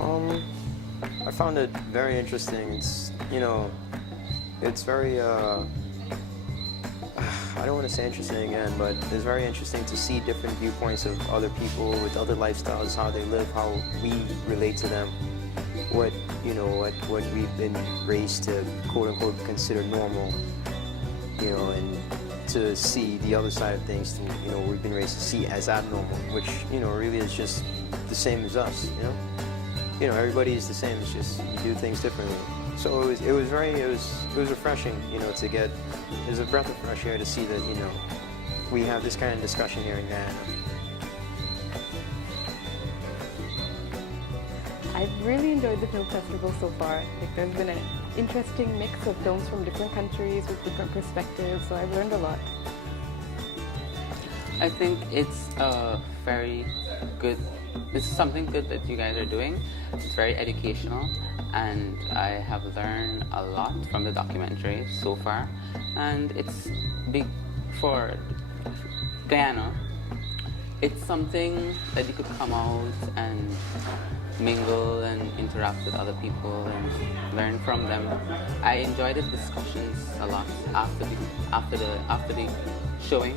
Um, I found it very interesting. It's, it's very, I don't want to say interesting again, but it's very interesting to see different viewpoints of other people with other lifestyles, how they live, how we relate to them, what we've been raised to quote unquote consider normal, and to see the other side of things, we've been raised to see as abnormal, which, really is just the same as us, everybody is the same, it's just you do things differently. So it was refreshing, to get, it was a breath of fresh air to see that, we have this kind of discussion here in Guyana. I've really enjoyed the film festival so far. There's been an interesting mix of films from different countries with different perspectives, so I've learned a lot. I think it's very good. This is something good that you guys are doing. It's very educational, and I have learned a lot from the documentary so far. And it's big for Guyana. It's something that you could come out and mingle and interact with other people and learn from them. I enjoyed the discussions a lot after the showing.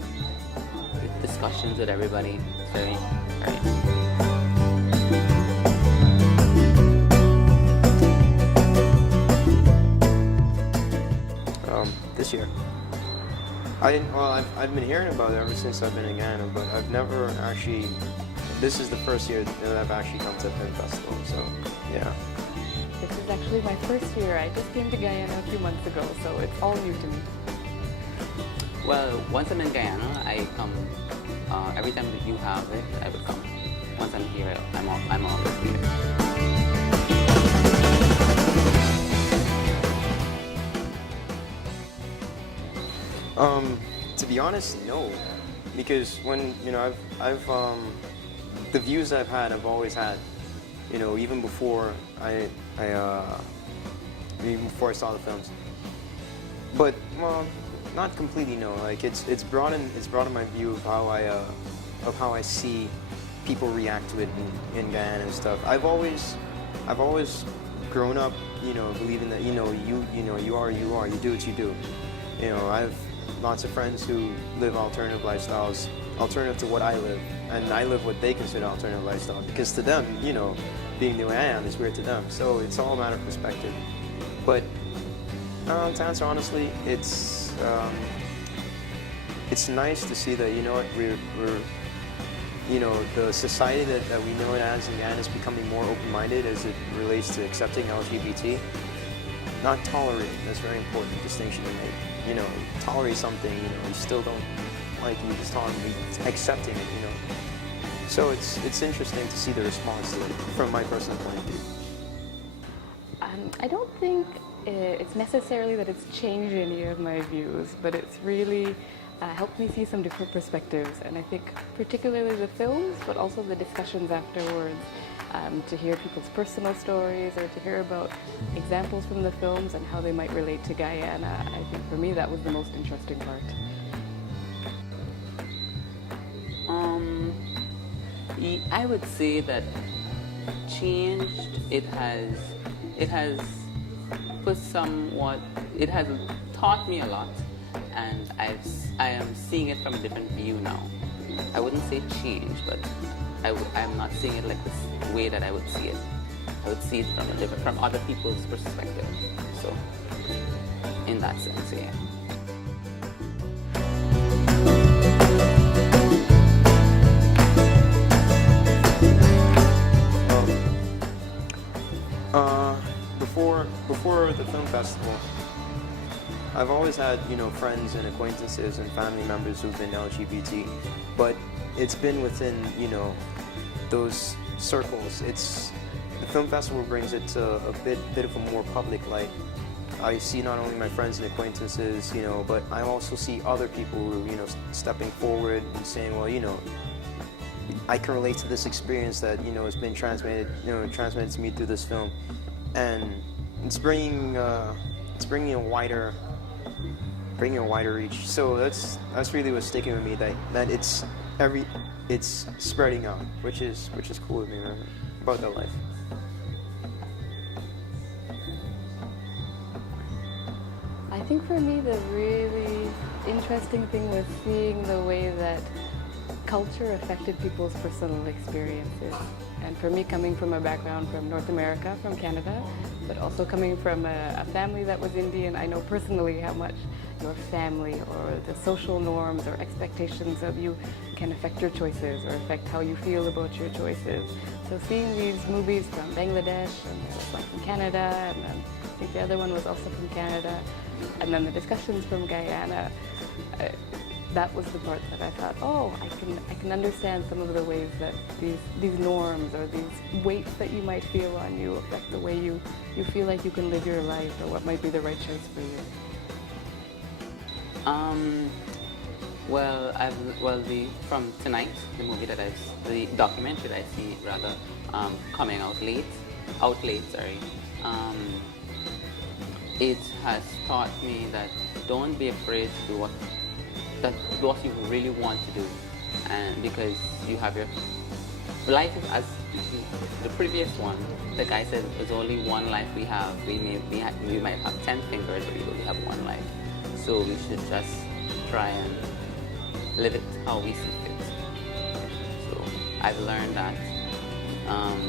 The discussions with everybody. It's very. This year. I've been hearing about it ever since I've been in Guyana, but I've never actually, this is the first year that I've actually come to a film festival, so yeah. This is actually my first year. I just came to Guyana a few months ago, so it's all new to me. Well, once I'm in Guyana, I come, every time that you have it, I would come. Once I'm here, I'm always here. To be honest, no, because when I've the views I've had, I've always had, even before even before I saw the films. But well, not completely no. Like it's broadened my view of how I see people react to it in Guyana and stuff. I've always grown up, believing that you are, you do what you do. I've lots of friends who live alternative lifestyles, alternative to what I live, and I live what they consider alternative lifestyle, because to them, being the way I am is weird to them. So it's all a matter of perspective. But to answer honestly, it's nice to see that, we're the society that we know it as in Guyana is becoming more open-minded as it relates to accepting LGBT. Not tolerating, that's a very important distinction to make. Tolerate something, you still don't like it, you just tolerate accepting it, So it's interesting to see the response to it from my personal point of view. I don't think it's necessarily that it's changed any of my views, but it's really helped me see some different perspectives, and I think particularly the films, but also the discussions afterwards, to hear people's personal stories or to hear about examples from the films and how they might relate to Guyana. I think for me that was the most interesting part. I would say that changed. It has it has taught me a lot, and I am seeing it from a different view now. I wouldn't say change, but I'm not seeing it like this way that I would see it. I would see it from other people's perspective. So, in that sense, yeah. Before the film festival, I've always had, friends and acquaintances and family members who've been LGBT, but it's been within, those circles. The film festival brings it to a bit of a more public light. I see not only my friends and acquaintances, but I also see other people who, stepping forward and saying, well, I can relate to this experience that, has been transmitted to me through this film, and it's bringing a wider reach. So that's really what's sticking with me. That it's spreading out, which is cool with me, man, about that life. I think for me the really interesting thing was seeing the way that culture affected people's personal experiences. And for me, coming from a background from North America, from Canada, but also coming from a family that was Indian, I know personally how much your family or the social norms or expectations of you can affect your choices or affect how you feel about your choices. So seeing these movies from Bangladesh, and there was one from Canada, and then I think the other one was also from Canada, and then the discussions from Guyana, that was the part that I thought, oh, I can understand some of the ways that these norms or these weights that you might feel on you affect the way you feel like you can live your life or what might be the right choice for you. From tonight, the documentary that I see rather coming out late, it has taught me that don't be afraid to do what you really want to do, and because you have your life is as the previous one. The guy said there's only one life we have. We might have 10 fingers, but we only have one life. So we should just try and live it how we see fit. So I've learned that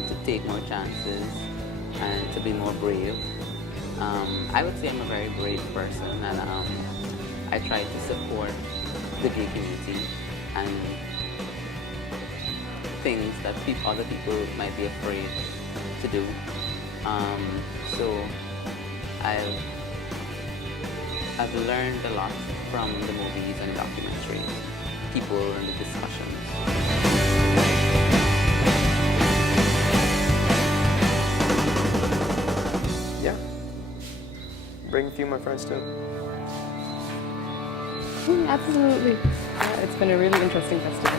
to take more chances and to be more brave. I would say I'm a very brave person, and I try to support the gay community and things that other people might be afraid to do. So I've learned a lot from the movies and documentaries, people and the discussions. Yeah. Bring a few of my friends too. Absolutely. It's been a really interesting festival.